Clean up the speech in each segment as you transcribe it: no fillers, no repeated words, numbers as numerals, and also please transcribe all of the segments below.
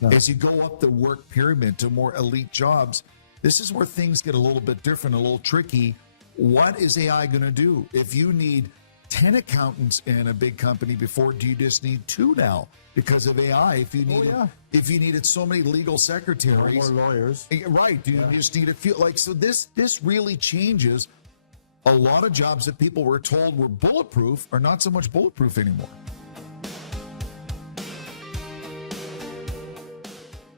No. As you go up the work pyramid to more elite jobs, this is where things get a little bit different, a little tricky. What is AI going to do? If you need 10 accountants in a big company before, do you just need 2 now because of AI? If you needed so many legal secretaries, more lawyers, right? Do you just need a few? Like, so this really changes a lot of jobs that people were told were bulletproof are not so much bulletproof anymore.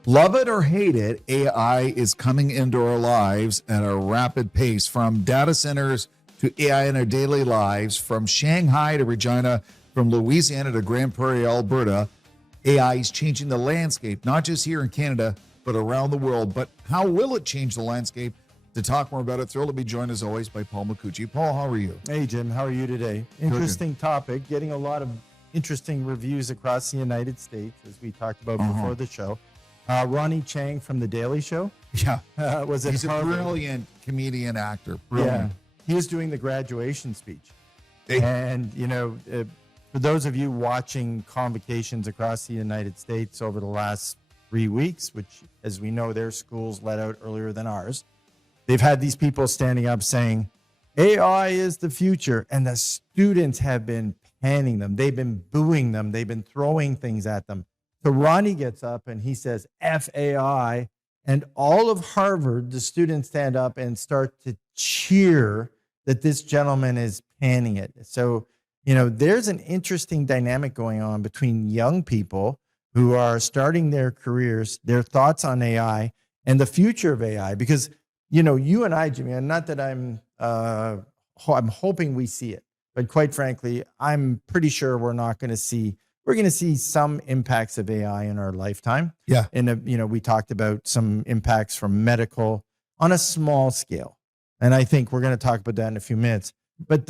Love it or hate it, AI is coming into our lives at a rapid pace, from data centers to AI in our daily lives, from Shanghai to Regina, from Louisiana to Grand Prairie, Alberta. AI is changing the landscape, not just here in Canada, but around the world. But how will it change the landscape? To talk more about it, thrilled to be joined as always by Paul Macucci. Paul, how are you? Hey, Jim, how are you today? Interesting topic, getting a lot of interesting reviews across the United States, as we talked about before the show. Ronnie Chang from The Daily Show. Yeah. Was at He's Harvard. a brilliant comedian actor. Brilliant. Yeah. He was doing the graduation speech. And, for those of you watching convocations across the United States over the last 3 weeks, which, as we know, their schools let out earlier than ours, they've had these people standing up saying, AI is the future. And the students have been panning them. They've been booing them. They've been throwing things at them. So Ronnie gets up and he says, F AI. And all of Harvard, the students stand up and start to cheer that this gentleman is panning it. So, there's an interesting dynamic going on between young people who are starting their careers, their thoughts on AI and the future of AI. Because, you and I, Jimmy, and not that I'm hoping we see it, but quite frankly, I'm pretty sure we're going to see some impacts of AI in our lifetime. Yeah. And, we talked about some impacts from medical on a small scale. And I think we're going to talk about that in a few minutes. But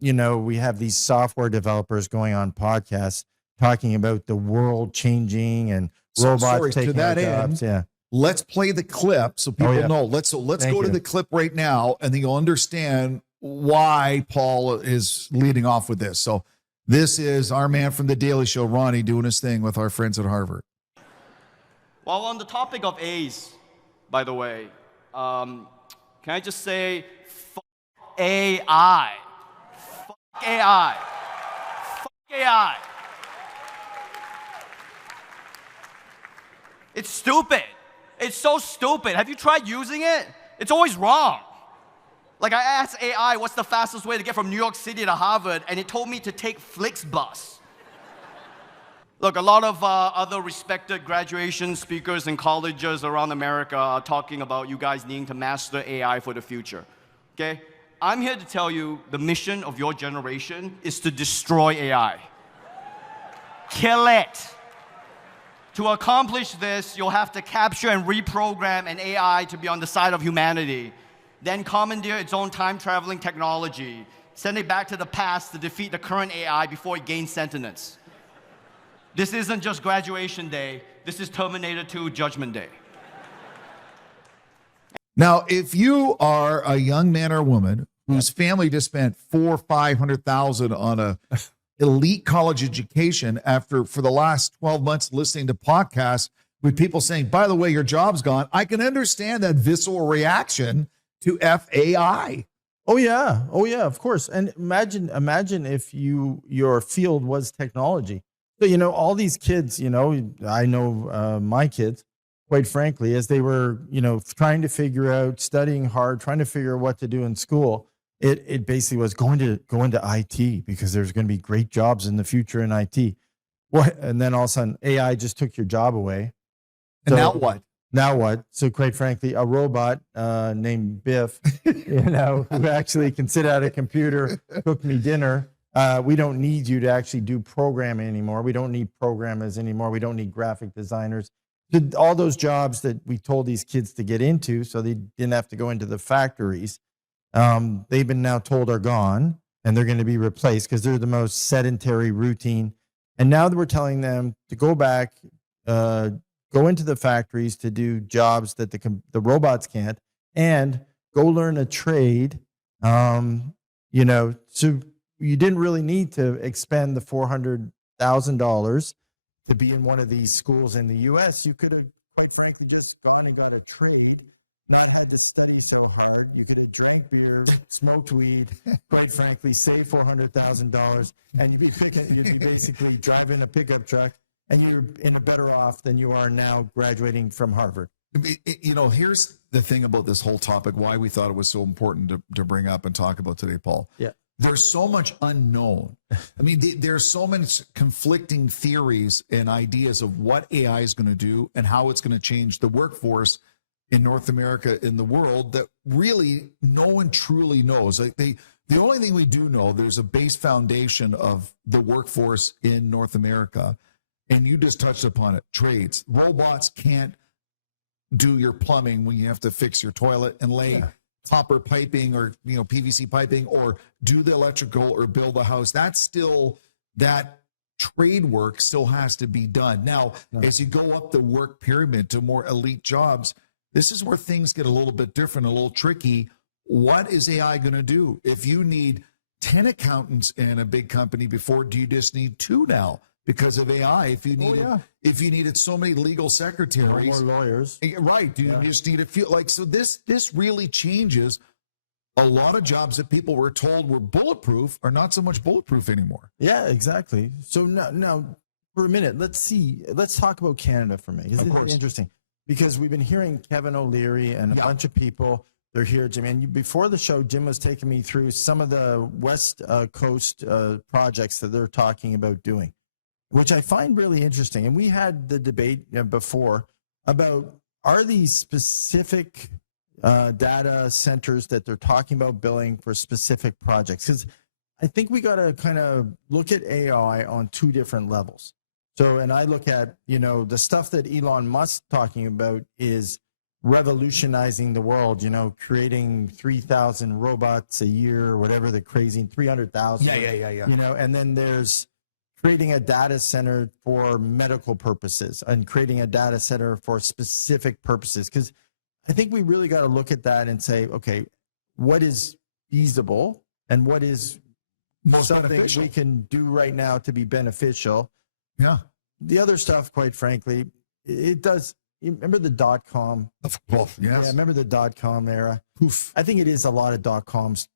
we have these software developers going on podcasts talking about the world changing and robots taking our jobs. Yeah. Let's play the clip so people know. Let's go to the clip right now, and then you'll understand why Paul is leading off with this. So this is our man from The Daily Show, Ronnie, doing his thing with our friends at Harvard. While on the topic of A's, by the way, can I just say, fuck AI. Fuck AI. Fuck AI. It's stupid. It's so stupid. Have you tried using it? It's always wrong. Like, I asked AI what's the fastest way to get from New York City to Harvard, and it told me to take Flixbus. Look, a lot of other respected graduation speakers in colleges around America are talking about you guys needing to master AI for the future, okay? I'm here to tell you the mission of your generation is to destroy AI. Kill it. To accomplish this, you'll have to capture and reprogram an AI to be on the side of humanity, then commandeer its own time-traveling technology, send it back to the past to defeat the current AI before it gains sentience. This isn't just graduation day. This is Terminator 2 Judgment Day. Now, if you are a young man or woman whose family just spent $400,000 or $500,000 on a elite college education for the last 12 months listening to podcasts with people saying, by the way, your job's gone, I can understand that visceral reaction to FAI. Oh yeah, of course. And imagine if your field was technology. So, all these kids, I know my kids, quite frankly, as they were, trying to figure out, studying hard, trying to figure out what to do in school, it basically was go into IT because there's going to be great jobs in the future in IT. What? And then all of a sudden, AI just took your job away. And now what? Now what? So quite frankly, a robot named Biff, who actually can sit at a computer, cook me dinner. We don't need you to actually do programming anymore. We don't need programmers anymore. We don't need graphic designers. All those jobs that we told these kids to get into so they didn't have to go into the factories, they've been now told are gone, and they're going to be replaced because they're the most sedentary routine. And now that we're telling them to go back, go into the factories to do jobs that the robots can't, and go learn a trade. So you didn't really need to expend the $400,000 to be in one of these schools in the U.S., you could have, quite frankly, just gone and got a trade, not had to study so hard. You could have drank beer, smoked weed, quite frankly, saved $400,000, and you'd be basically driving a pickup truck, and you're in a better off than you are now graduating from Harvard. You know, here's the thing about this whole topic, why we thought it was so important to bring up and talk about today, Paul. Yeah. There's so much unknown. I mean, there's so many conflicting theories and ideas of what AI is going to do and how it's going to change the workforce in North America, in the world, that really no one truly knows. Like the only thing we do know, there's a base foundation of the workforce in North America, and you just touched upon it, trades. Robots can't do your plumbing when you have to fix your toilet and lay copper piping or PVC piping, or do the electrical or build a house. That's still, that trade work still has to be done. Now, as you go up the work pyramid to more elite jobs, this is where things get a little bit different, a little tricky. What is AI going to do? If you need 10 accountants in a big company before, do you just need 2 now because of AI? If you needed so many legal secretaries, more lawyers, right? Do you just need a few? Like, so this really changes a lot of jobs that people were told were bulletproof are not so much bulletproof anymore. Yeah, exactly. So now for a minute, let's talk about Canada for a minute. This is interesting because we've been hearing Kevin O'Leary and a bunch of people. They're here, Jim. And before the show, Jim was taking me through some of the West Coast projects that they're talking about doing, which I find really interesting. And we had the debate before about, are these specific data centers that they're talking about building for specific projects? Because I think we got to kind of look at AI on 2 different levels. So, and I look at, the stuff that Elon Musk talking about is revolutionizing the world, creating 3,000 robots a year, or whatever the crazy, 300,000. Yeah. And then there's creating a data center for medical purposes and creating a data center for specific purposes. Because I think we really got to look at that and say, okay, what is feasible and what is something we can do right now to be beneficial? Yeah. The other stuff, quite frankly, it does. You remember the .com? Well, yes. Yeah, remember the .com era? Oof. I think it is a lot of .coms,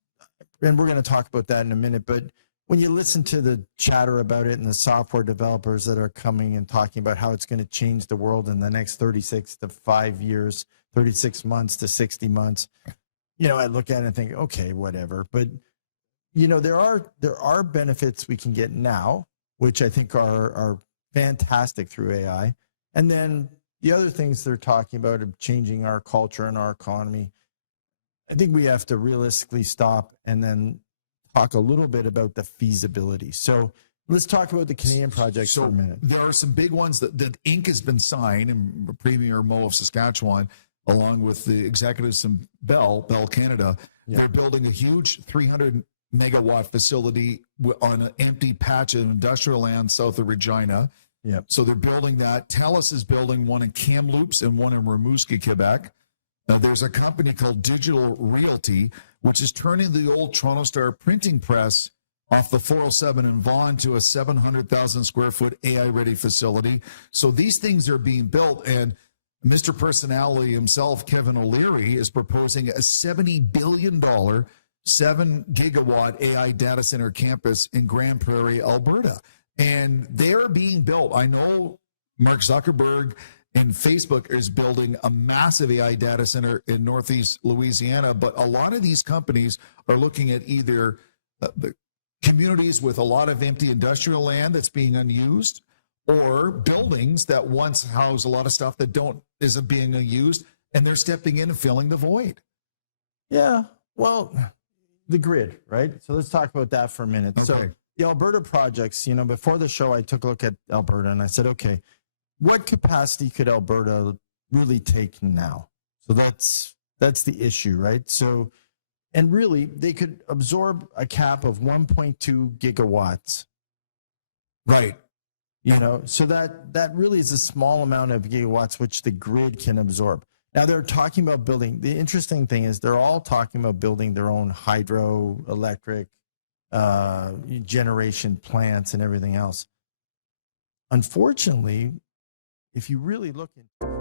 and we're going to talk about that in a minute. But when you listen to the chatter about it and the software developers that are coming and talking about how it's going to change the world in the next 36 to 5 years, 36 months to 60 months, I look at it and think, okay, whatever. But, there are benefits we can get now, which I think are fantastic through AI. And then the other things they're talking about of changing our culture and our economy, I think we have to realistically stop and then talk a little bit about the feasibility. So let's talk about the Canadian projects for a minute. There are some big ones that ink has been signed, and Premier Mo of Saskatchewan, along with the executives from Bell Canada, they're building a huge 300 megawatt facility on an empty patch of industrial land south of Regina. Yeah. So they're building that. TELUS is building one in Kamloops and one in Rimouski, Quebec. Now, there's a company called Digital Realty, which is turning the old Toronto Star printing press off the 407 in Vaughan to a 700,000 square foot AI-ready facility. So these things are being built, and Mr. Personality himself, Kevin O'Leary, is proposing a $70 billion 7-gigawatt AI data center campus in Grand Prairie, Alberta. And they're being built. I know Mark Zuckerberg and Facebook is building a massive AI data center in Northeast Louisiana, but a lot of these companies are looking at either the communities with a lot of empty industrial land that's being unused, or buildings that once housed a lot of stuff that isn't being used, and they're stepping in and filling the void. Yeah, well, the grid, right? So let's talk about that for a minute. Okay. So the Alberta projects, before the show, I took a look at Alberta and I said, okay, what capacity could Alberta really take now? So that's the issue, right? So, and really, they could absorb a cap of 1.2 gigawatts. Right. So that really is a small amount of gigawatts which the grid can absorb. Now they're talking about building. The interesting thing is they're all talking about building their own hydroelectric generation plants and everything else. unfortunately, if you really look in